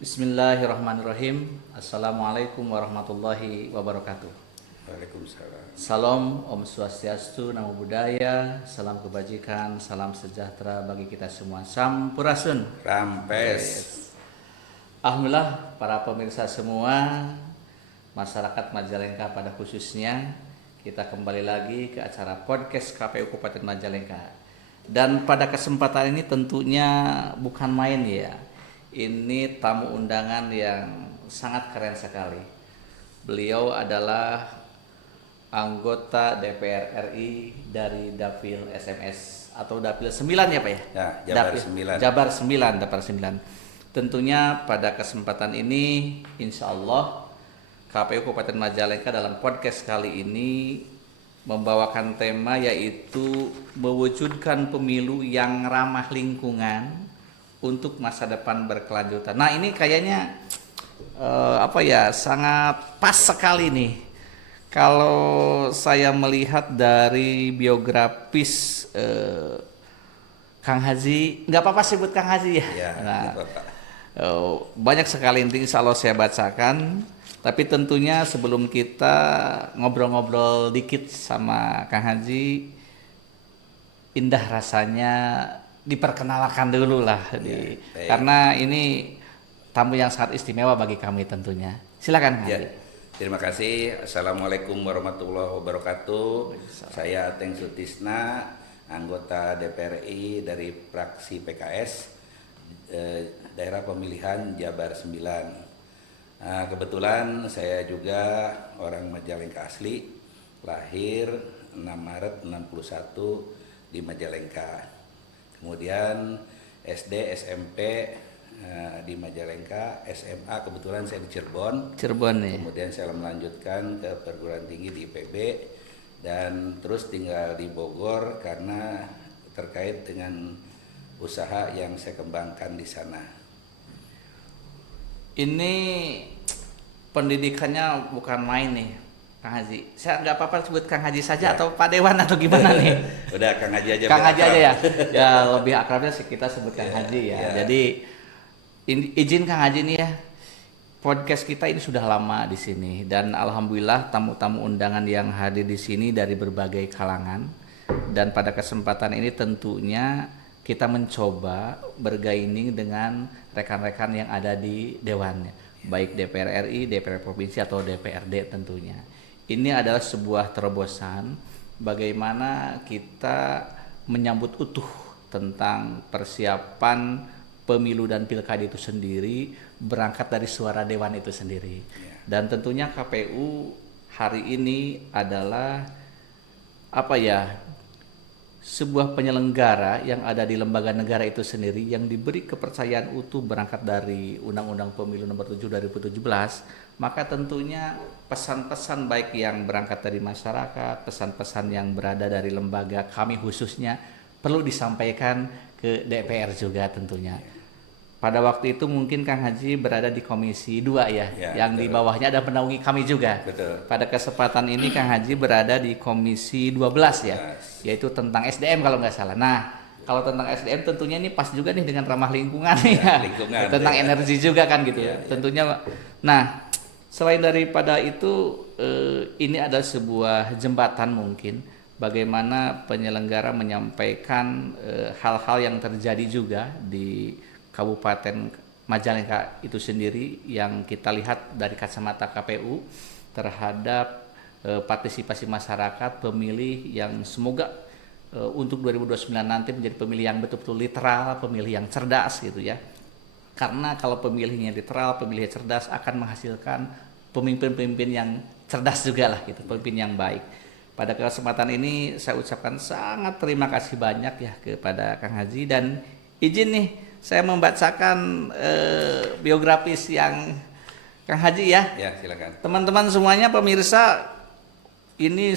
Bismillahirrahmanirrahim. Assalamualaikum warahmatullahi wabarakatuh. Waalaikumsalam. Salam, Om Swastiastu, Namo Buddhaya, salam kebajikan, salam sejahtera bagi kita semua. Sampurasun. Rampes. Alhamdulillah para pemirsa semua, masyarakat Majalengka pada khususnya, kita kembali lagi ke acara podcast KPU Kabupaten Majalengka. Dan pada kesempatan ini tentunya bukan main ya. Ini tamu undangan yang sangat keren sekali. Beliau adalah anggota DPR RI dari Dapil SMS atau Dapil 9 ya Pak ya? Ya, Jabar Dapil, 9. Jabar 9, Dapil 9. Tentunya pada kesempatan ini insya Allah KPU Kabupaten Majalengka dalam podcast kali ini membawakan tema yaitu mewujudkan pemilu yang ramah lingkungan untuk masa depan berkelanjutan. Nah ini kayaknya sangat pas sekali nih. Kalau saya melihat dari biografis Kang Haji, nggak apa-apa sebut Kang Haji ya. Ya, Nah, banyak sekali inti insya Allah saya bacakan. Tapi tentunya sebelum kita ngobrol-ngobrol dikit sama Kang Haji, indah rasanya diperkenalkan dulu lah, karena ini tamu yang sangat istimewa bagi kami tentunya. Silakan Kang Haji. Terima kasih. Assalamualaikum warahmatullahi wabarakatuh. Saya Ateng Sutisna, anggota DPR RI dari fraksi PKS daerah pemilihan Jabar 9. Kebetulan saya juga orang Majalengka asli, lahir 6 Maret 61 di Majalengka. Kemudian SD, SMP di Majalengka, SMA kebetulan saya di Cirebon. Ya. Kemudian saya melanjutkan ke perguruan tinggi di IPB dan terus tinggal di Bogor karena terkait dengan usaha yang saya kembangkan di sana. Ini pendidikannya bukan main nih, Kang Haji. Saya nggak apa-apa sebut Kang Haji saja atau Pak Dewan atau gimana nih? Udah Kang Haji aja. Kang Haji aja ya. Ya lebih akrabnya sih kita sebut Kang Haji ya. Jadi izin Kang Haji nih ya. Podcast kita ini sudah lama di sini dan alhamdulillah tamu-tamu undangan yang hadir di sini dari berbagai kalangan. Dan pada kesempatan ini tentunya kita mencoba bergaining dengan rekan-rekan yang ada di dewannya, baik DPR RI, DPR Provinsi atau DPRD tentunya. Ini adalah sebuah terobosan bagaimana kita menyambut utuh tentang persiapan pemilu dan pilkada itu sendiri berangkat dari suara dewan itu sendiri. Dan tentunya KPU hari ini adalah sebuah penyelenggara yang ada di lembaga negara itu sendiri yang diberi kepercayaan utuh berangkat dari Undang-Undang Pemilu Nomor 7 2017, maka tentunya pesan-pesan baik yang berangkat dari masyarakat, pesan-pesan yang berada dari lembaga kami khususnya perlu disampaikan ke DPR juga tentunya. Pada waktu itu mungkin Kang Haji berada di Komisi 2 yang betul. Di bawahnya ada penaungi kami juga. Betul. Pada kesempatan ini Kang Haji berada di Komisi 12 yaitu tentang SDM kalau nggak salah. Nah, kalau tentang SDM tentunya ini pas juga nih dengan ramah lingkungan lingkungan, tentang energi juga kan gitu. Tentunya. Nah, selain daripada itu ini ada sebuah jembatan mungkin bagaimana penyelenggara menyampaikan hal-hal yang terjadi juga di Kabupaten Majalengka itu sendiri yang kita lihat dari kacamata KPU terhadap partisipasi masyarakat pemilih yang semoga untuk 2029 nanti menjadi pemilih yang betul-betul literal, pemilih yang cerdas gitu ya. Karena kalau pemilihnya literal, pemilihnya cerdas akan menghasilkan pemimpin-pemimpin yang cerdas juga lah gitu, pemimpin yang baik. Pada kesempatan ini saya ucapkan sangat terima kasih banyak ya kepada Kang Haji dan izin nih saya membacakan biografis yang Kang Haji ya. Ya, silakan. Teman-teman semuanya pemirsa, ini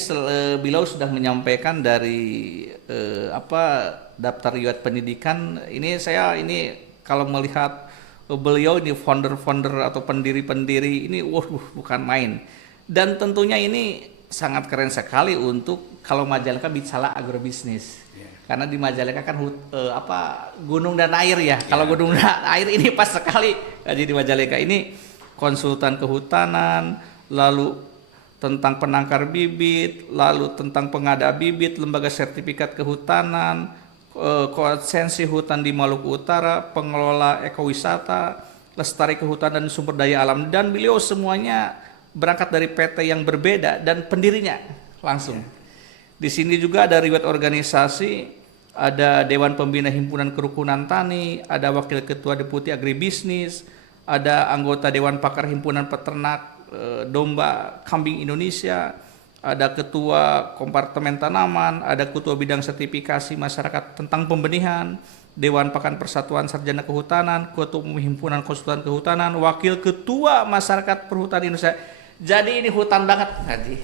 beliau sudah menyampaikan dari daftar riwayat pendidikan. Ini kalau melihat beliau ini founder atau pendiri-pendiri ini bukan main. Dan tentunya ini sangat keren sekali untuk kalau Majalengka bicara agrobisnis. Karena di Majalengka kan gunung dan air ya. Kalau gunung dan air ini pas sekali. Jadi di Majalengka ini konsultan kehutanan, lalu tentang penangkar bibit, lalu tentang pengada bibit, lembaga sertifikat kehutanan, konsensi hutan di Maluku Utara, pengelola ekowisata, lestari kehutanan dan sumber daya alam, dan beliau semuanya berangkat dari PT yang berbeda dan pendirinya langsung. Di sini juga ada riwayat organisasi, ada Dewan Pembina Himpunan Kerukunan Tani, ada Wakil Ketua Deputi Agribisnis, ada anggota Dewan Pakar Himpunan Peternak Domba Kambing Indonesia, ada Ketua Kompartemen Tanaman, ada Ketua Bidang Sertifikasi Masyarakat tentang Pembenihan, Dewan Pakan Persatuan Sarjana Kehutanan, Ketua Umum Himpunan Konsultan Kehutanan, Wakil Ketua Masyarakat Perhutanan Indonesia. Jadi ini hutan banget, Haji.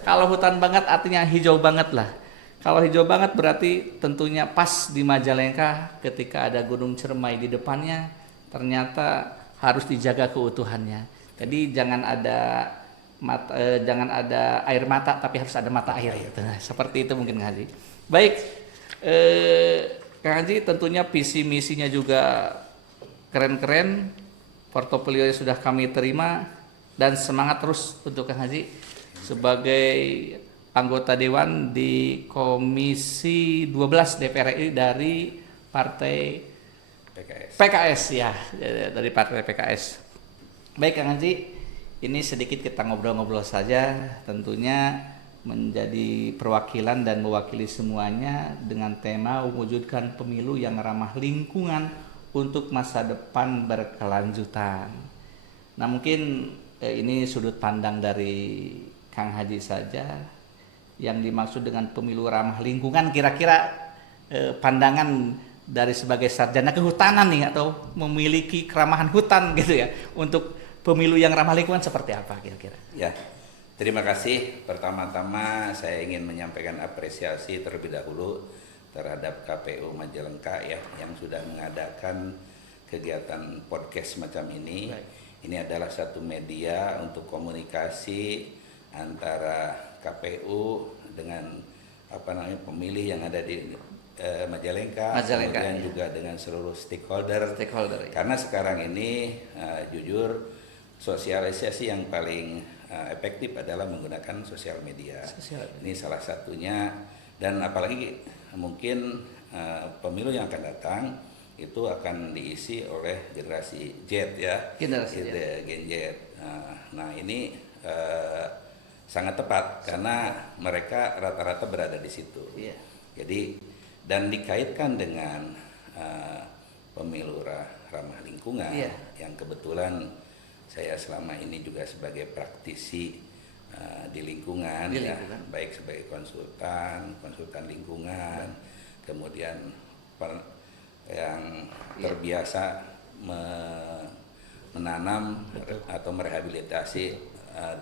Kalau hutan banget artinya hijau banget lah. Kalau hijau banget berarti tentunya pas di Majalengka ketika ada Gunung Ciremai di depannya, ternyata harus dijaga keutuhannya. Jadi jangan ada air mata, tapi harus ada mata air. Nah, seperti itu mungkin Haji. Baik, Kang Haji, tentunya visi misinya juga keren-keren, portofolio sudah kami terima. Dan semangat terus untuk Kang Haji sebagai anggota Dewan di Komisi 12 DPR RI dari Partai PKS ya, dari Partai PKS. Baik Kang Haji, ini sedikit kita ngobrol-ngobrol saja, tentunya menjadi perwakilan dan mewakili semuanya dengan tema mewujudkan pemilu yang ramah lingkungan untuk masa depan berkelanjutan. Nah mungkin ini sudut pandang dari Kang Haji saja yang dimaksud dengan pemilu ramah lingkungan, kira-kira pandangan dari sebagai sarjana kehutanan nih atau memiliki keramahan hutan gitu ya, untuk pemilu yang ramah lingkungan seperti apa kira-kira? Ya, terima kasih. Pertama-tama saya ingin menyampaikan apresiasi terlebih dahulu terhadap KPU Majalengka ya, yang sudah mengadakan kegiatan podcast macam ini. Baik. Ini adalah satu media untuk komunikasi antara KPU dengan pemilih yang ada di Majalengka, kemudian juga dengan seluruh stakeholder. Karena sekarang ini jujur sosialisasi yang paling efektif adalah menggunakan sosial media. Ini salah satunya, dan apalagi mungkin pemilu yang akan datang itu akan diisi oleh generasi Z ya, Gen Z. Nah ini sangat tepat karena mereka rata-rata berada di situ. Jadi dan dikaitkan dengan pemilu ramah lingkungan yang kebetulan saya selama ini juga sebagai praktisi di lingkungan, baik sebagai konsultan lingkungan, kemudian yang terbiasa menanam atau merehabilitasi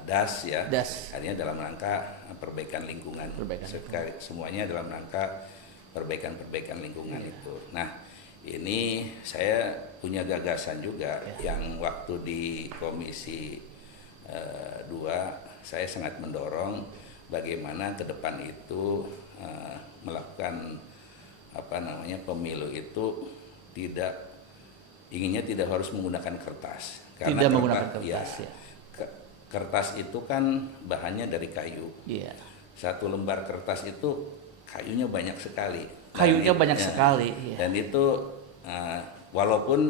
das ya, artinya dalam rangka perbaikan lingkungan. Semuanya dalam rangka perbaikan lingkungan itu. Nah, ini saya punya gagasan juga yang waktu di Komisi 2 saya sangat mendorong bagaimana ke depan itu melakukan pemilu itu inginnya tidak harus menggunakan kertas. Karena kertas itu kan bahannya dari kayu. Satu lembar kertas itu kayunya banyak sekali. Dan itu walaupun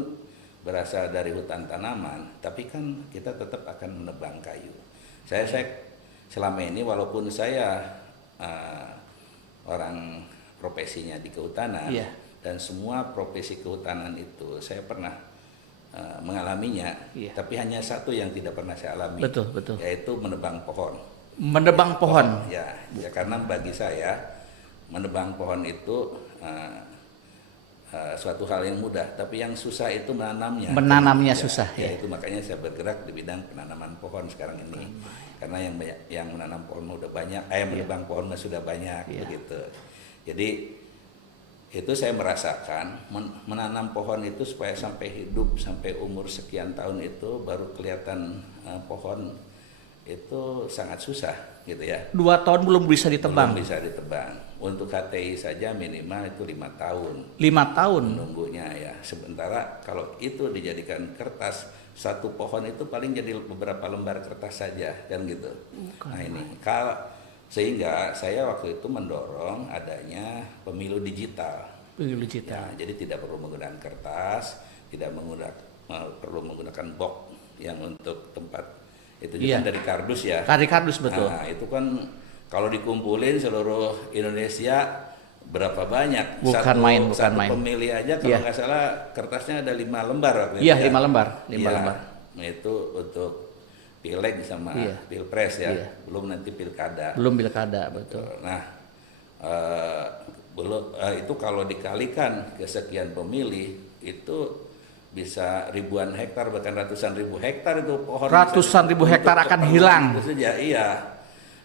berasal dari hutan tanaman, tapi kan kita tetap akan menebang kayu. Saya selama ini walaupun saya orang profesinya di kehutanan, dan semua profesi kehutanan itu saya pernah mengalaminya, tapi hanya satu yang tidak pernah saya alami, yaitu menebang pohon. Ya, karena bagi saya menebang pohon itu suatu hal yang mudah, tapi yang susah itu menanamnya. Susah ya. Itu makanya saya bergerak di bidang penanaman pohon sekarang ini, karena yang menanam pohon udah banyak, menebang pohon sudah banyak begitu. Jadi itu saya merasakan menanam pohon itu supaya sampai hidup sampai umur sekian tahun itu baru kelihatan pohon itu sangat susah gitu ya. 2 tahun belum bisa ditebang. Belum bisa ditebang. Untuk HTI saja minimal itu 5 tahun 5 tahun. menunggunya ya. Sementara kalau itu dijadikan kertas, satu pohon itu paling jadi beberapa lembar kertas saja kan gitu. Nah ini kalau sehingga saya waktu itu mendorong adanya pemilu digital. Pemilu digital. Ya, jadi tidak perlu menggunakan kertas, tidak perlu menggunakan box yang untuk tempat itu juga dari kardus ya. Dari kardus betul. Nah, itu kan kalau dikumpulin seluruh Indonesia berapa banyak? Bukan main. Pemilih aja kalau nggak salah kertasnya ada 5 lembar waktu itu. Iya, 5 lembar. Lembar. Nah, itu untuk pileg sama pilpres ya. Belum nanti pilkada. Belum pilkada betul. Nah, itu kalau dikalikan ke sekian pemilih itu bisa ribuan hektar bahkan ratusan ribu hektar itu pohon. Ratusan ribu hektar akan hilang. Itu saja, iya.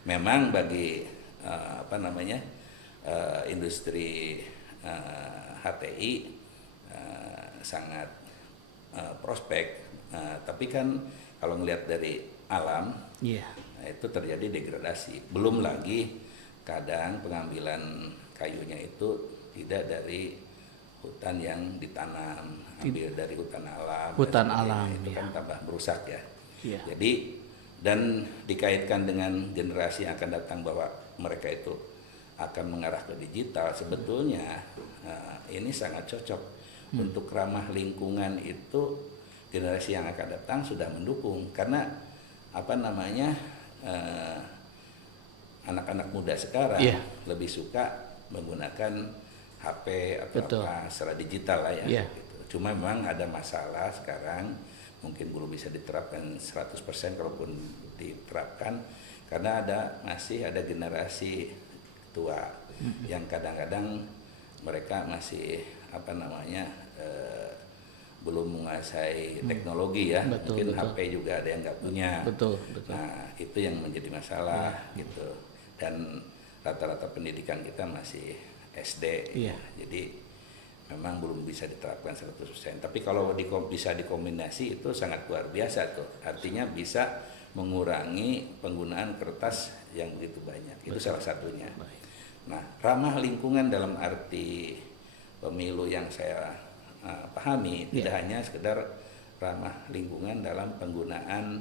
Memang bagi industri HTI sangat prospek. Tapi kan kalau melihat dari alam, itu terjadi degradasi. Belum lagi kadang pengambilan kayunya itu tidak dari hutan yang ditanam, ambil dari hutan alam. Itu kan tambah merusak ya. Jadi dan dikaitkan dengan generasi yang akan datang bahwa mereka itu akan mengarah ke digital, sebetulnya ini sangat cocok untuk ramah lingkungan itu. Generasi yang akan datang sudah mendukung karena anak-anak muda sekarang lebih suka menggunakan HP atau apa secara digital lah ya. Gitu. Cuma memang ada masalah sekarang mungkin belum bisa diterapkan 100% kalaupun diterapkan karena masih ada generasi tua yang kadang-kadang mereka masih belum menguasai teknologi ya. Mungkin HP juga ada yang nggak punya. Nah, itu yang menjadi masalah gitu. Dan rata-rata pendidikan kita masih SD. Jadi memang belum bisa diterapkan 100%. Tapi kalau bisa dikombinasi itu sangat luar biasa tuh. Artinya bisa mengurangi penggunaan kertas yang begitu banyak. Itu salah satunya. Nah, ramah lingkungan dalam arti pemilu yang saya pahami tidak hanya sekedar ramah lingkungan dalam penggunaan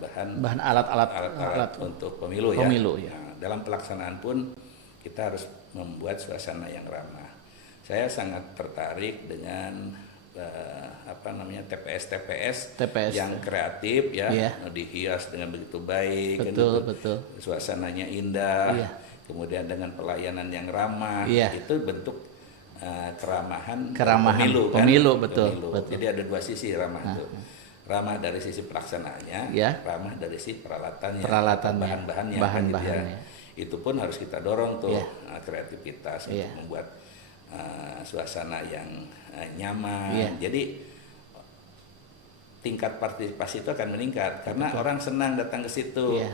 bahan alat-alat untuk pemilu ya. Nah, dalam pelaksanaan pun kita harus membuat suasana yang ramah. Saya sangat tertarik dengan TPS yang kreatif ya, dihias dengan begitu baik, suasananya indah, kemudian dengan pelayanan yang ramah, itu bentuk keramahan pemilu, betul. Jadi ada dua sisi ramah itu. Ramah dari sisi pelaksanaannya, ramah dari sisi peralatannya, bahan-bahannya. Itu pun harus kita dorong tuh kreativitas untuk membuat suasana yang nyaman. Jadi tingkat partisipasi itu akan meningkat karena orang senang datang ke situ.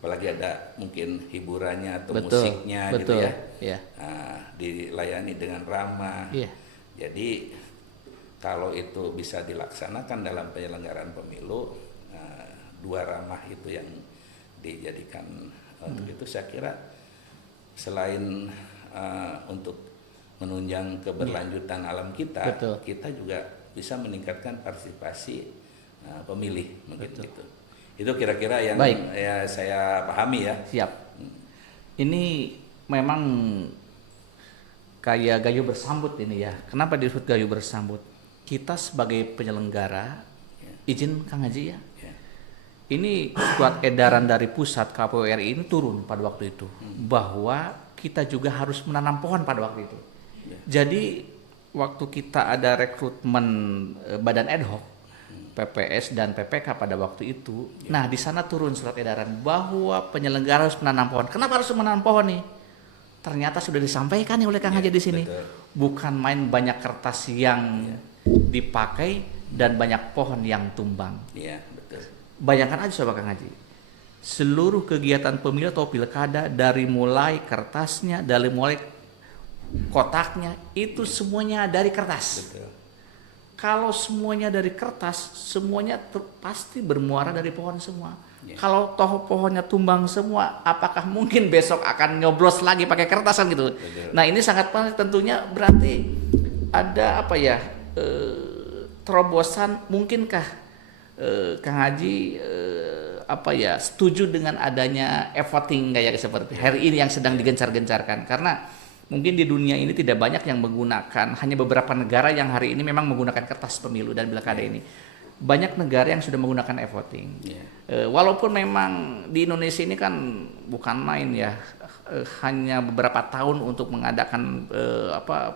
Apalagi ada mungkin hiburannya atau musiknya gitu ya. Nah, dilayani dengan ramah. Jadi kalau itu bisa dilaksanakan dalam penyelenggaraan pemilu, dua ramah itu yang dijadikan untuk itu, saya kira selain untuk menunjang keberlanjutan alam kita, kita juga bisa meningkatkan partisipasi pemilih mungkin gitu. Itu kira-kira yang ya saya pahami ya. Siap. Ini memang kayak gayu bersambut ini ya. Kenapa disebut gayu bersambut? Kita sebagai penyelenggara, izin Kang Haji ya. Ini surat edaran dari pusat KPU RI ini turun pada waktu itu bahwa kita juga harus menanam pohon pada waktu itu. Jadi waktu kita ada rekrutmen badan ad hoc PPS dan PPK pada waktu itu, nah di sana turun surat edaran bahwa penyelenggara harus menanam pohon. Kenapa harus menanam pohon nih? Ternyata sudah disampaikan nih oleh Kang Haji di sini. Bukan main banyak kertas yang dipakai dan banyak pohon yang tumbang. Bayangkan aja Sobat Kang Haji, seluruh kegiatan pemilu atau pilkada dari mulai kertasnya, dari mulai kotaknya itu semuanya dari kertas. kalau semuanya dari kertas, semuanya pasti bermuara dari pohon semua. Ya. Kalau toh pohonnya tumbang semua, apakah mungkin besok akan nyoblos lagi pakai kertas kan gitu? Betul. Nah ini sangat penting, tentunya berarti ada apa ya, terobosan. Mungkinkah Kang Haji apa ya, setuju dengan adanya e-voting kayak seperti hari ini yang sedang digencar-gencarkan? Karena mungkin di dunia ini tidak banyak yang menggunakan, hanya beberapa negara yang hari ini memang menggunakan kertas pemilu dan pilkada ini. Banyak negara yang sudah menggunakan e-voting. Walaupun memang di Indonesia ini kan bukan main ya, hanya beberapa tahun untuk mengadakan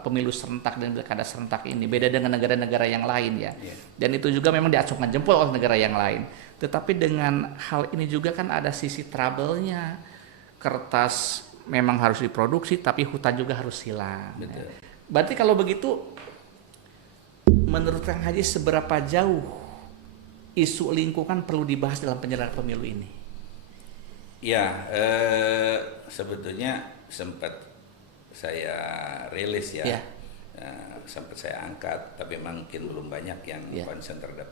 pemilu serentak dan pilkada serentak ini. Beda dengan negara-negara yang lain ya. Dan itu juga memang diacungkan jempol oleh negara yang lain. Tetapi dengan hal ini juga kan ada sisi trouble-nya. Kertas memang harus diproduksi, tapi hutan juga harus hilang. Betul. Berarti kalau begitu, menurut Kang Haji seberapa jauh isu lingkungan perlu dibahas dalam penyelenggaraan pemilu ini? Ya, sebetulnya sempat saya rilis ya, Ya. sempat saya angkat, tapi memang mungkin belum banyak yang Ya. concern terhadap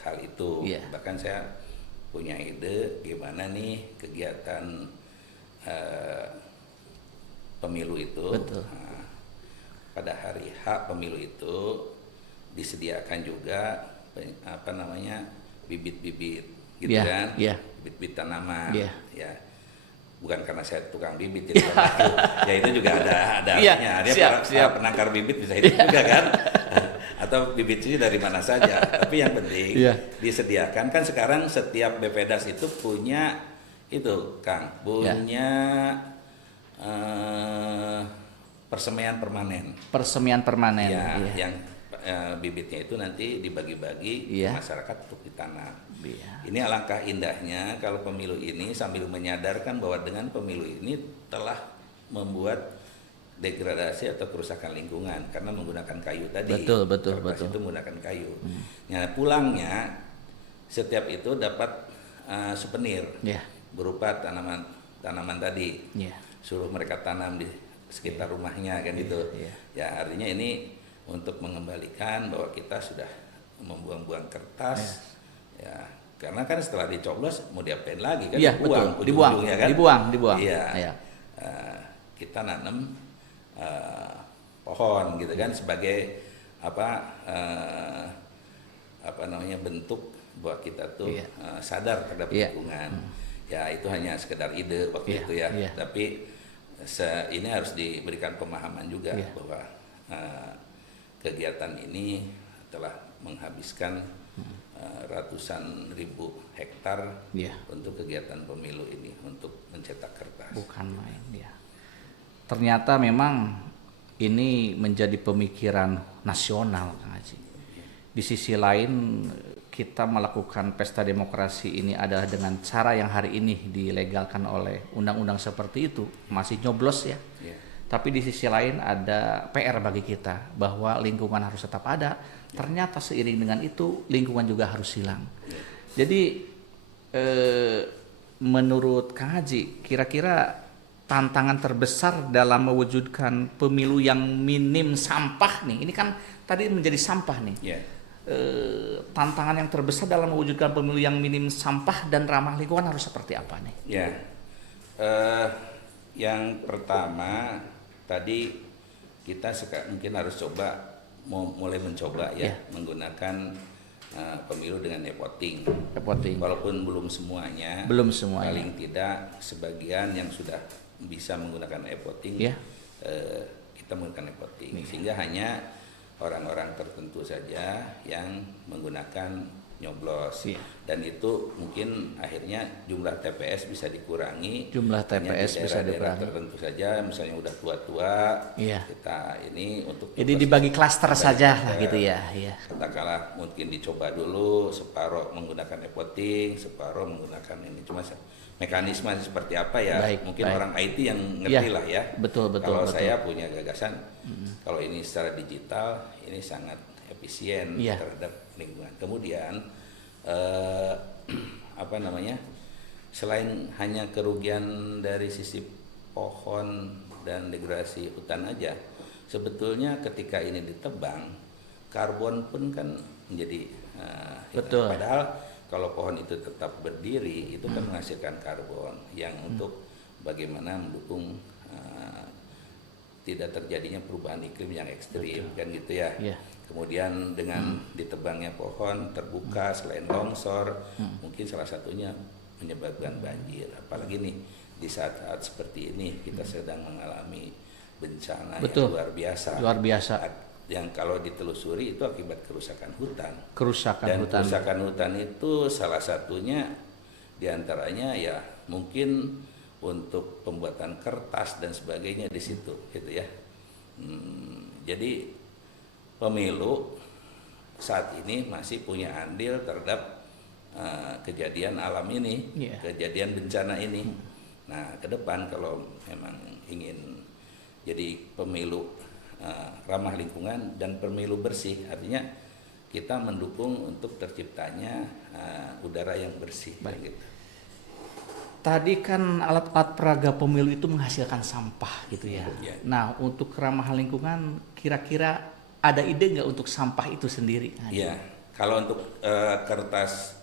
hal itu. Ya. Bahkan saya punya ide gimana nih kegiatan pemilu itu. Betul. Nah, pada hari H pemilu itu disediakan juga bibit-bibit gitu Ya, kan, ya. bibit-bibit tanaman, Ya. ya. Bukan karena saya tukang bibit ya, ya itu juga ada Ya, artinya. Dia siap. penangkar bibit bisa itu juga kan, atau bibit ini dari mana saja. Tapi yang penting Ya. disediakan kan sekarang setiap BPDAS itu punya itu Kang, punya persemaian permanen. Persemian permanen. Ya, Iya. yang bibitnya itu nanti dibagi-bagi Iya. ke masyarakat untuk ditanam. Iya. Ini alangkah indahnya kalau pemilu ini sambil menyadarkan bahwa dengan pemilu ini telah membuat degradasi atau kerusakan lingkungan karena menggunakan kayu tadi. Betul. Kertas itu menggunakan kayu. Nah, pulangnya setiap itu dapat souvenir Ya. berupa tanaman tadi. Ya. Suruh mereka tanam di sekitar rumahnya kan gitu. Iya. Ya, artinya ini untuk mengembalikan bahwa kita sudah membuang-buang kertas. Ya, karena kan setelah dicoblos mau diapain lagi kan? Iya, dibuang, betul. Dibuang. ujung-ujungnya kan? Dibuang. Iya. Iya. Kita nanam pohon gitu kan sebagai bentuk bahwa kita tuh Iya. sadar terhadap Iya. lingkungan. Ya, itu hanya sekedar ide waktu Iya, itu ya. iya. Tapi ini harus diberikan pemahaman juga Iya. bahwa kegiatan ini telah menghabiskan ratusan ribu hektar Iya. untuk kegiatan pemilu ini untuk mencetak kertas. Bukan main ya. Ternyata memang ini menjadi pemikiran nasional, Kang Haji. Di sisi lain kita melakukan pesta demokrasi ini adalah dengan cara yang hari ini dilegalkan oleh undang-undang seperti itu, masih nyoblos ya. Ya. Tapi di sisi lain ada PR bagi kita bahwa lingkungan harus tetap ada. Ternyata seiring dengan itu lingkungan juga harus hilang. Jadi menurut Kang Haji, kira-kira tantangan terbesar dalam mewujudkan pemilu yang minim sampah nih, ini kan tadi menjadi sampah nih. Ya. Tantangan yang terbesar dalam mewujudkan pemilu yang minim sampah dan ramah lingkungan harus seperti apa nih? Ya, yang pertama tadi kita mungkin harus mulai mencoba ya, menggunakan pemilu dengan e-voting. E-voting. Walaupun belum semuanya. Paling tidak sebagian yang sudah bisa menggunakan e-voting, kita menggunakan e-voting. Sehingga hanya orang-orang tertentu saja yang menggunakan nyoblos. Dan itu mungkin akhirnya jumlah TPS bisa dikurangi. Jumlah TPS bisa dikurangi. Tertentu saja, misalnya udah tua-tua, kita ini untuk. Jadi dibagi klaster saja lah gitu ya. Katakanlah mungkin dicoba dulu separuh menggunakan e-voting, separuh menggunakan ini. Cuma mekanisme seperti apa ya? Mungkin orang IT yang ngerti lah ya. Betul. Kalau saya punya gagasan, kalau ini secara digital ini sangat efisien terhadap lingkungan. Kemudian selain hanya kerugian dari sisi pohon dan degradasi hutan aja, sebetulnya ketika ini ditebang karbon pun kan menjadi Betul. padahal kalau pohon itu tetap berdiri itu kan menghasilkan karbon yang untuk bagaimana mendukung tidak terjadinya perubahan iklim yang ekstrim. Betul. Kan gitu ya. Yeah. Kemudian dengan ditebangnya pohon terbuka selain longsor mungkin salah satunya menyebabkan banjir. Apalagi nih di saat-saat seperti ini kita sedang mengalami bencana Betul. yang luar biasa. Luar biasa. Yang kalau ditelusuri itu akibat kerusakan hutan. Kerusakan hutan. Kerusakan hutan itu salah satunya diantaranya ya mungkin untuk pembuatan kertas dan sebagainya di situ, gitu ya. Jadi pemilu saat ini masih punya andil terhadap kejadian alam ini, kejadian bencana ini. Nah, ke depan kalau memang ingin jadi pemilu ramah lingkungan dan pemilu bersih, artinya kita mendukung untuk terciptanya udara yang bersih. Gitu. Tadi kan alat-alat peraga pemilu itu menghasilkan sampah gitu ya. Nah, untuk ramah lingkungan kira-kira ada ide nggak untuk sampah itu sendiri? Iya, kalau untuk kertas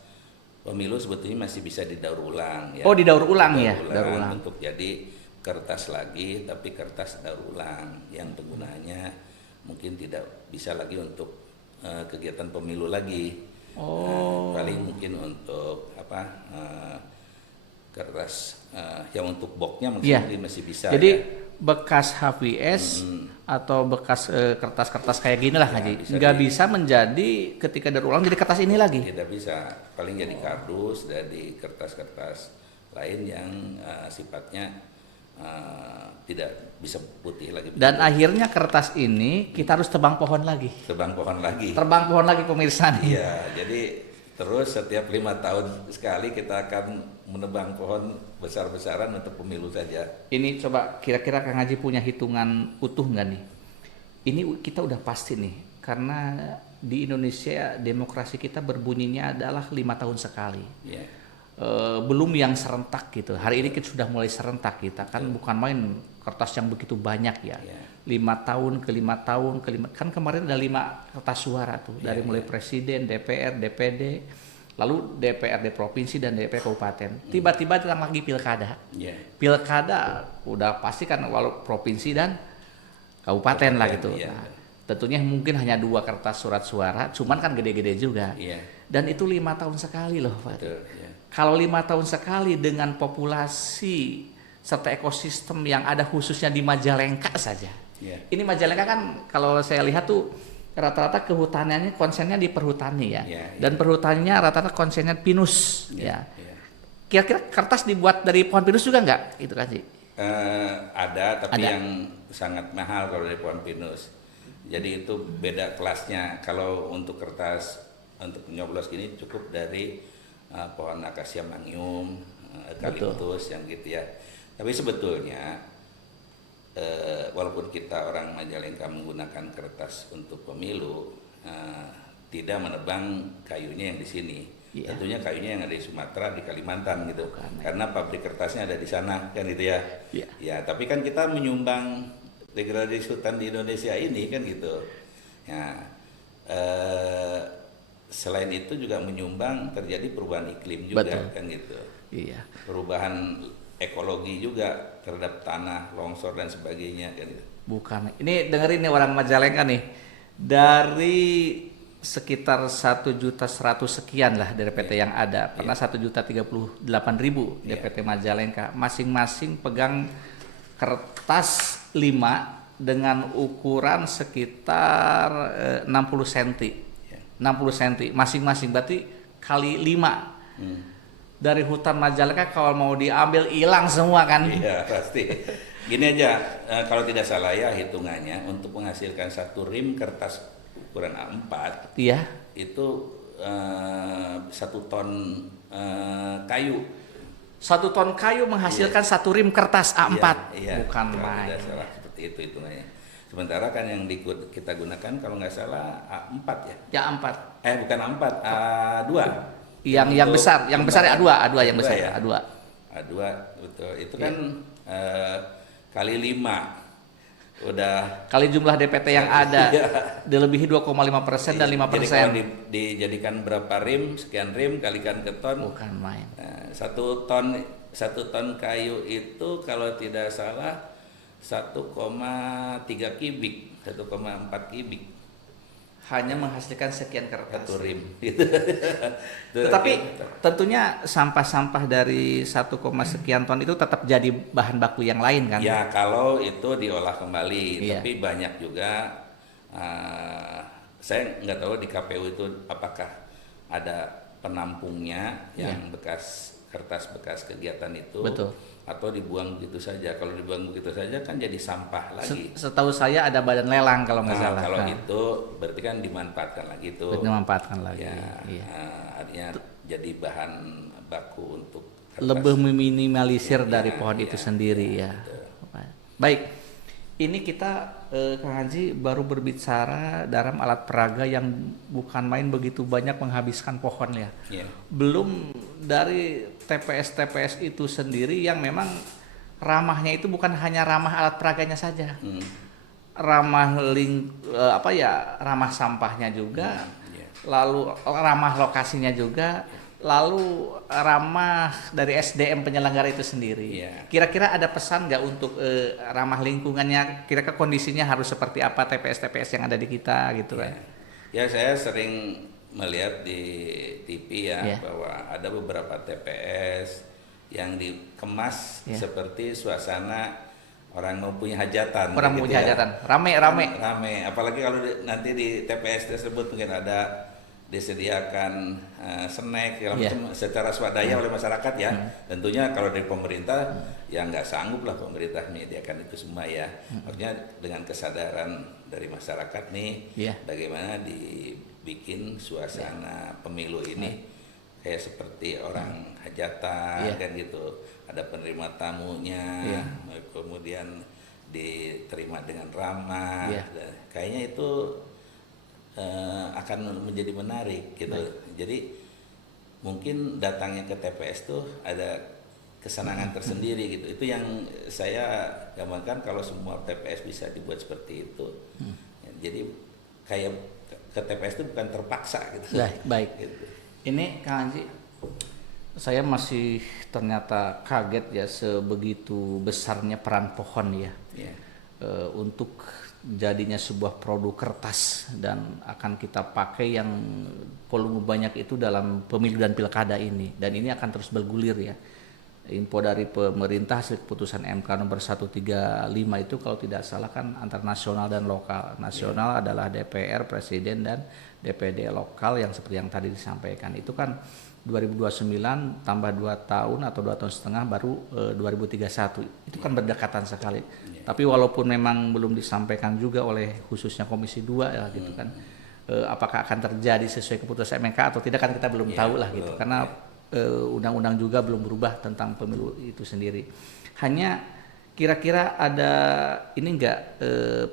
pemilu sebetulnya masih bisa didaur ulang. Ya. Oh, didaur ulang ya? Daur ulang untuk jadi kertas lagi, tapi kertas daur ulang yang penggunaannya mungkin tidak bisa lagi untuk kegiatan pemilu lagi. Paling mungkin untuk kertas yang untuk boxnya mungkin masih bisa. Jadi ya. bekas HVS atau bekas kertas-kertas kayak gini lah Haji, nggak bisa menjadi ketika daur ulang jadi kertas ini lagi? Tidak bisa, paling jadi kardus, jadi kertas-kertas lain yang sifatnya tidak bisa putih lagi. Dan akhirnya kertas ini kita harus tebang pohon lagi. Tebang pohon lagi. Terbang pohon lagi pemirsa nih. Iya, jadi terus setiap 5 tahun sekali kita akan menebang pohon besar-besaran untuk pemilu saja. Ini coba kira-kira Kang Haji punya hitungan utuh nggak nih? Ini kita udah pasti nih, karena di Indonesia demokrasi kita berbunyinya adalah 5 tahun sekali. Yeah. Belum yang serentak gitu. Hari ini kita sudah mulai serentak, kita kan bukan main kertas yang begitu banyak ya. 5 tahun ke 5 tahun ke 5, kan kemarin ada 5 kertas suara tuh dari mulai presiden, DPR, DPD, lalu DPRD provinsi dan DPR kabupaten. Tiba-tiba datang lagi pilkada. Pilkada udah pasti kan walau provinsi dan kabupaten lah gitu. Nah, tentunya mungkin hanya 2 kertas surat suara, cuman kan gede-gede juga. Dan itu 5 tahun sekali loh, Pak. Kalau 5 tahun sekali dengan populasi serta ekosistem yang ada khususnya di Majalengka saja. Ini Majalengka kan kalau saya lihat tuh rata-rata kehutanannya konsennya di perhutani ya. Dan perhutaninya rata-rata konsennya pinus ya. Kira-kira kertas dibuat dari pohon pinus juga nggak? Itu kan sih. Ada, tapi yang sangat mahal kalau dari pohon pinus. Jadi itu beda kelasnya. Kalau untuk kertas untuk nyoblos gini cukup dari pohon akasia mangium, eukaliptus yang gitu ya. Tapi sebetulnya walaupun kita orang Majalengka menggunakan kertas untuk pemilu, tidak menebang kayunya yang di sini. Tentunya kayunya yang ada di Sumatera, di Kalimantan gitu. Karena pabrik kertasnya ada di sana kan gitu ya. Ya, tapi kan kita menyumbang degradasi hutan di Indonesia ini kan gitu. Ya, selain itu juga menyumbang terjadi perubahan iklim juga kan gitu. Perubahan ekologi juga terhadap tanah, longsor dan sebagainya kan gitu. Bukan. Ini dengerin nih orang Majalengka nih. Dari sekitar 1.100.000 sekian lah DPT yang ada. Pernah 1.038.000 DPT Majalengka. Masing-masing pegang kertas 5 dengan ukuran sekitar 60 cm. 60 cm masing-masing, berarti kali 5. Dari hutan Majalengka kalau mau diambil hilang semua kan? Iya pasti. Gini aja, kalau tidak salah ya hitungannya untuk menghasilkan 1 rim kertas ukuran A4, itu 1 ton kayu. 1 ton kayu menghasilkan 1 rim kertas A4. Bukan main. Tidak salah seperti itu hitungannya. Sementara kan yang kita gunakan kalau nggak salah A4 ya? Ya A4. Bukan A4, A2. Yang besar ya A2 yang besar ya? A2 betul. Itu kan kali 5. Udah Kali jumlah DPT yang ada Iya. dilebihi 2,5% dan Jadi 5%. kalau dijadikan berapa rim, sekian rim kalikan ke ton. Bukan main. Nah, satu ton kayu itu kalau tidak salah 1,3 kubik, 1,4 kubik Hanya menghasilkan sekian kertas. satu rim. Tetapi tentunya sampah-sampah dari 1, sekian ton itu tetap jadi bahan baku yang lain kan? Ya kalau itu diolah kembali, Iya. tapi banyak juga saya nggak tahu di KPU itu apakah ada penampungnya yang bekas kertas bekas kegiatan itu, Betul. atau dibuang begitu saja. Kalau dibuang begitu saja kan jadi sampah lagi. Setahu saya ada badan lelang kalau nggak salah. Kalau Nah, itu berarti kan dimanfaatkan lagi itu. dimanfaatkan lagi. Ya, Iya. artinya jadi bahan baku untuk kertas. Lebih meminimalisir Iya, dari pohon iya, itu sendiri ya. Baik, ini kita Kang Haji baru berbicara dalam alat peraga yang bukan main begitu banyak menghabiskan pohon ya. Iya. Belum dari TPS-TPS itu sendiri yang memang ramahnya itu bukan hanya ramah alat peraganya saja, ramah ramah sampahnya juga, Iya. lalu ramah lokasinya juga, lalu ramah dari SDM penyelenggara itu sendiri. Iya. Kira-kira ada pesan nggak untuk ramah lingkungannya? Kira-kira kondisinya harus seperti apa TPS-TPS yang ada di kita gitu kan? Ya, saya sering melihat di TV ya, Iya. bahwa ada beberapa TPS yang dikemas seperti suasana orang mau punya hajatan. Orang gitu punya ya. hajatan, rame-rame. Rame, apalagi kalau nanti di TPS tersebut mungkin ada disediakan snack segala Iya. macam secara swadaya oleh masyarakat ya. Tentunya kalau dari pemerintah ya nggak sanggup lah pemerintah menyediakan itu semua ya. Maksudnya dengan kesadaran dari masyarakat nih, Iya. bagaimana dibikin suasana pemilu ini kayak seperti orang hajatan Iya. kan gitu. Ada penerima tamunya, Iya. kemudian diterima dengan ramah. Iya. Dan kayaknya itu akan menjadi menarik gitu. Jadi mungkin datangnya ke TPS tuh ada kesenangan tersendiri gitu. Itu yang saya gambarkan kalau semua TPS bisa dibuat seperti itu. Jadi kayak ke TPS itu bukan terpaksa gitu. Baik. Gitu. Ini Kang Haji, saya masih ternyata kaget ya sebegitu besarnya peran pohon ya Ya. untuk jadinya sebuah produk kertas dan akan kita pakai yang volume banyak itu dalam pemilu dan pilkada ini, dan ini akan terus bergulir ya. Info dari pemerintah hasil keputusan MK nomor 135 itu kalau tidak salah kan antar nasional dan lokal. Nasional adalah DPR, Presiden, dan DPD lokal yang seperti yang tadi disampaikan. Itu kan 2029 tambah 2 tahun atau 2 tahun setengah baru 2031. Itu kan berdekatan sekali. Tapi walaupun memang belum disampaikan juga oleh khususnya Komisi 2 ya gitu kan. Apakah akan terjadi sesuai keputusan MK atau tidak kan kita belum tahu lah gitu. Karena undang-undang juga belum berubah tentang pemilu itu sendiri. Hanya kira-kira ada ini enggak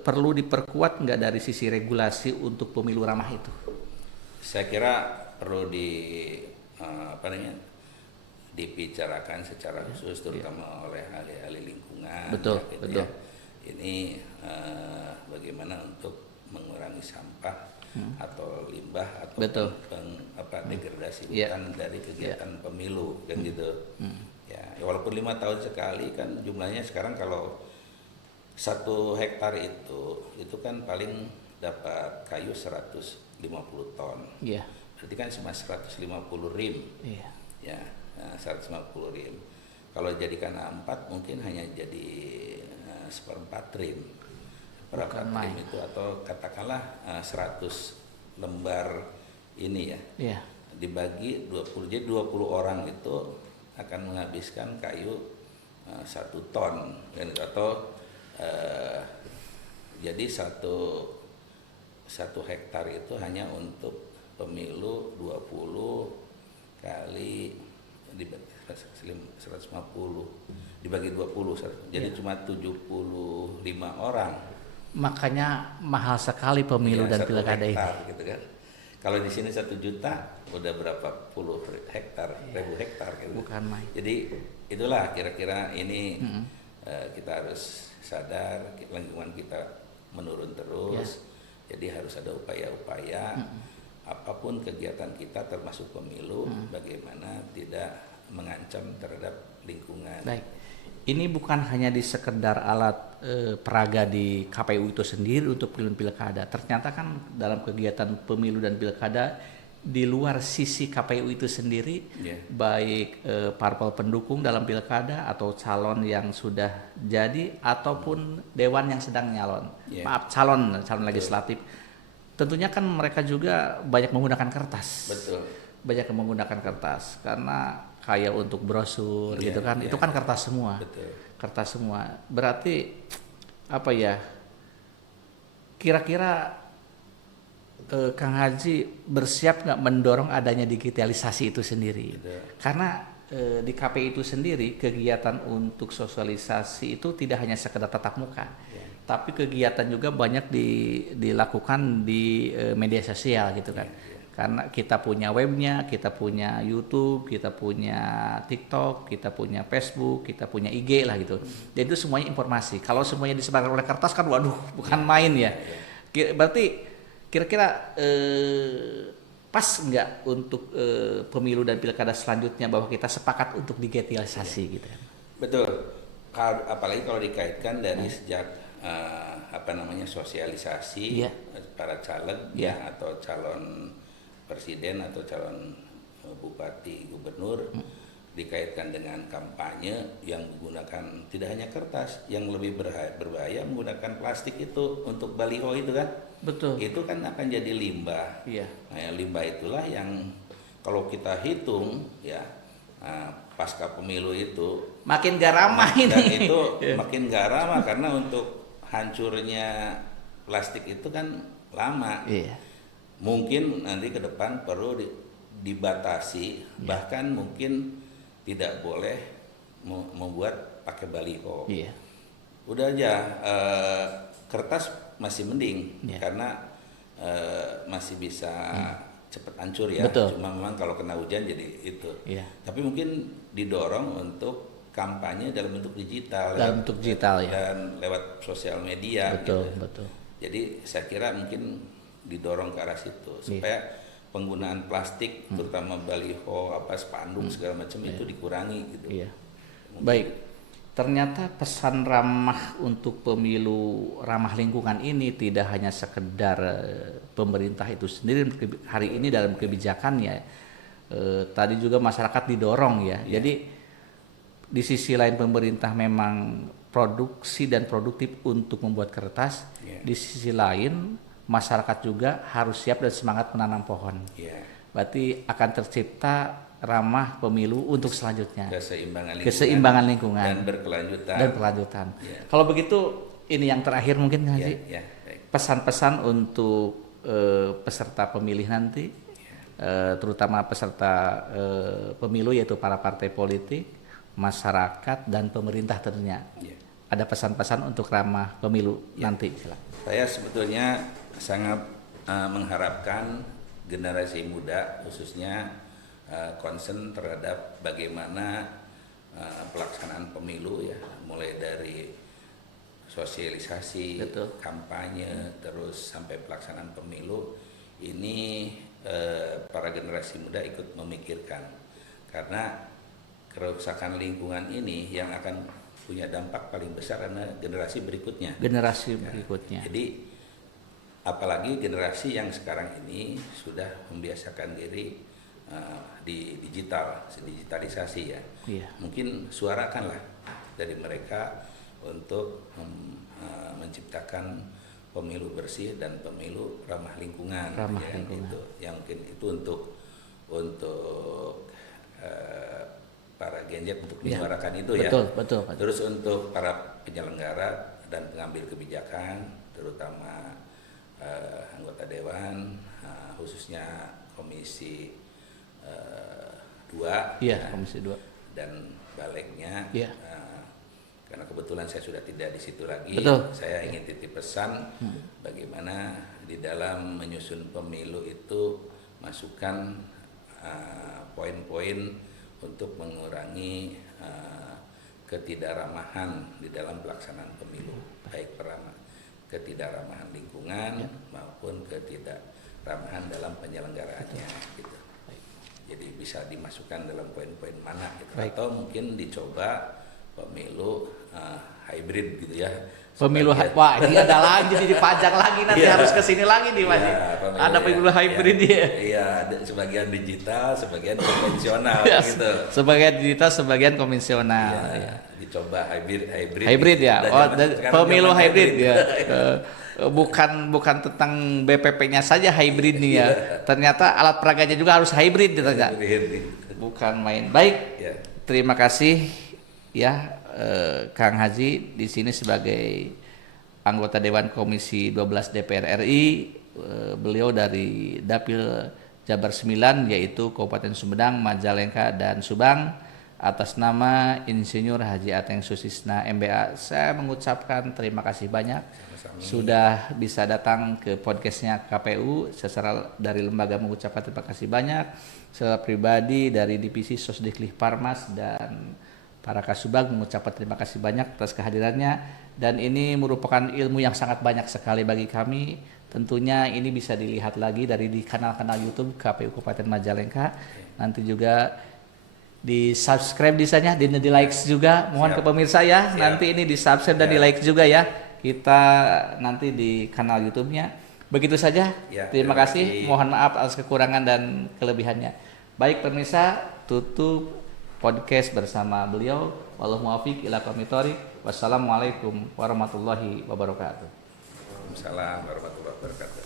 perlu diperkuat enggak dari sisi regulasi untuk pemilu ramah itu? Saya kira perlu dibicarakan secara khusus terutama oleh ahli-ahli lingkungan. Betul, gitu betul. ya. Ini bagaimana untuk mengurangi sampah atau limbah atau Betul. degradasi Iya. hutan dari kegiatan pemilu kan gitu. Ya, walaupun 5 tahun sekali kan jumlahnya sekarang kalau 1 hektar itu kan paling dapat kayu 150 ton. Iya. Berarti kan cuma 150 rim. Iya. Ya, 150 rim. Kalau jadikan A4 mungkin hanya jadi seperempat rim. Berapa Bukan rim main. itu atau katakanlah 100 lembar ini ya. Iya. Dibagi 20. Jadi 20 orang itu akan menghabiskan kayu 1 ton kan, atau jadi satu hektar itu hanya untuk pemilu 20 kali 150 dibagi 20 jadi cuma 75 orang. Makanya mahal sekali pemilu Ya, dan 1 pilkada ini. hektar, gitu kan. Kalau di sini 1 juta udah berapa puluh hektar, ribu hektar gitu. Bukan main. Jadi itulah kira-kira ini kita harus sadar lingkungan kita menurun terus, jadi harus ada upaya-upaya apapun kegiatan kita termasuk pemilu, bagaimana tidak mengancam terhadap lingkungan. Baik. Ini bukan hanya di sekedar alat peraga di KPU itu sendiri untuk pemilu pilkada. Ternyata kan dalam kegiatan pemilu dan pilkada di luar sisi KPU itu sendiri, baik parpol pendukung dalam pilkada atau calon yang sudah jadi ataupun dewan yang sedang nyalon, maaf calon legislatif, tentunya kan mereka juga banyak menggunakan kertas. Betul. Banyak yang menggunakan kertas karena kayak untuk brosur gitu kan, itu kan kertas semua. Betul. Kertas semua. Berarti apa ya? Kira-kira Kang Haji bersiap nggak mendorong adanya digitalisasi itu sendiri? Karena di KPI itu sendiri kegiatan untuk sosialisasi itu tidak hanya sekedar tatap muka, tapi kegiatan juga banyak dilakukan di media sosial gitu kan. Karena kita punya webnya, kita punya YouTube, kita punya TikTok, kita punya Facebook, kita punya IG lah gitu. Jadi itu semuanya informasi. Kalau semuanya disebarkan oleh kertas kan, waduh, bukan main ya. Berarti kira-kira pas nggak untuk pemilu dan pilkada selanjutnya bahwa kita sepakat untuk digitalisasi gitu kan? Betul. Apalagi kalau dikaitkan dari sejak sosialisasi para caleg atau calon presiden atau calon bupati gubernur dikaitkan dengan kampanye yang menggunakan tidak hanya kertas, yang lebih berbahaya menggunakan plastik itu untuk baliho itu kan. Betul. Itu kan akan jadi limbah. Nah, limbah itulah yang kalau kita hitung pasca pemilu itu makin gak ramah ini. Dan itu makin gak ramah karena untuk hancurnya plastik itu kan lama. Mungkin nanti ke depan perlu dibatasi, bahkan mungkin tidak boleh membuat pakai baliho. Udah aja kertas masih mending karena masih bisa cepat hancur ya. Betul. Cuma memang kalau kena hujan jadi itu. Tapi mungkin didorong untuk kampanye dalam bentuk digital. Dan lewat sosial media. Betul. Jadi saya kira mungkin didorong ke arah situ supaya penggunaan plastik terutama baliho spanduk segala macam itu dikurangi gitu. Baik. Ternyata pesan ramah untuk pemilu ramah lingkungan ini tidak hanya sekedar pemerintah itu sendiri hari ini dalam kebijakannya. Tadi juga masyarakat didorong ya. Jadi di sisi lain pemerintah memang produksi dan produktif untuk membuat kertas. Di sisi lain masyarakat juga harus siap dan semangat menanam pohon. Berarti akan tercipta ramah pemilu untuk selanjutnya. Keseimbangan lingkungan dan berkelanjutan. Kalau begitu ini yang terakhir mungkin Haji. Pesan-pesan untuk peserta pemilih nanti, terutama peserta pemilu yaitu para partai politik, masyarakat dan pemerintah tentunya. Ada pesan-pesan untuk ramah pemilu nanti. Silakan. Saya sebetulnya sangat mengharapkan generasi muda khususnya concern terhadap bagaimana pelaksanaan pemilu ya, mulai dari sosialisasi, kampanye, terus sampai pelaksanaan pemilu ini para generasi muda ikut memikirkan karena kerusakan lingkungan ini yang akan punya dampak paling besar karena generasi berikutnya. Jadi apalagi generasi yang sekarang ini sudah membiasakan diri di digitalisasi ya. Mungkin suarakanlah dari mereka untuk menciptakan pemilu bersih dan pemilu ramah lingkungan. Itu yang mungkin itu untuk para genjet untuk menyuarakan itu ya. Betul. Terus untuk para penyelenggara dan pengambil kebijakan, terutama anggota dewan, khususnya Komisi 2, Komisi 2 dan balegnya. Karena kebetulan saya sudah tidak di situ lagi, saya ingin titip pesan bagaimana di dalam menyusun pemilu itu masukkan poin-poin untuk mengurangi ketidakramahan di dalam pelaksanaan pemilu, baik ketidakramahan lingkungan maupun ketidakramahan dalam penyelenggaraannya gitu. Jadi bisa dimasukkan dalam poin-poin mana gitu. Atau mungkin dicoba pemilu hybrid gitu ya. Pemilu wah ini ada lagi jadi pajak lagi nanti harus ke sini lagi nih Mas. Ada pemilu hybrid ya. Iya, ada sebagian digital, sebagian konvensional gitu. Sebagian digital, sebagian konvensional. Iya, dicoba hybrid. Hybrid ya. Pemilu hybrid ya. Bukan tentang BPP-nya saja hybrid nih ya. Ternyata alat peraganya juga harus hybrid ternyata. Bukan main. Baik. Terima kasih ya Kang Haji di sini sebagai anggota Dewan Komisi 12 DPR RI. Beliau dari Dapil Jabar 9 yaitu Kabupaten Sumedang, Majalengka dan Subang. Atas nama Insinyur Haji Ateng Susisna MBA, saya mengucapkan terima kasih banyak sudah bisa datang ke podcastnya KPU. Secara dari lembaga mengucapkan terima kasih banyak. Secara pribadi dari Divisi Sosdiklik Parmas dan para Kasubag mengucapkan terima kasih banyak atas kehadirannya, dan ini merupakan ilmu yang sangat banyak sekali bagi kami. Tentunya ini bisa dilihat lagi dari di kanal-kanal YouTube KPU Kabupaten Majalengka. Nanti juga di subscribe di sana, di like juga. Mohon ke pemirsa ya, nanti ini di subscribe dan di like juga ya. Kita nanti di kanal YouTube-nya. Begitu saja. Terima kasih. Mohon maaf atas kekurangan dan kelebihannya. Baik pemirsa, tutup podcast bersama beliau. Wallahu muwaffiq ila aqwamit thoriq. Wassalamualaikum warahmatullahi wabarakatuh. Waalaikumsalam warahmatullahi wabarakatuh.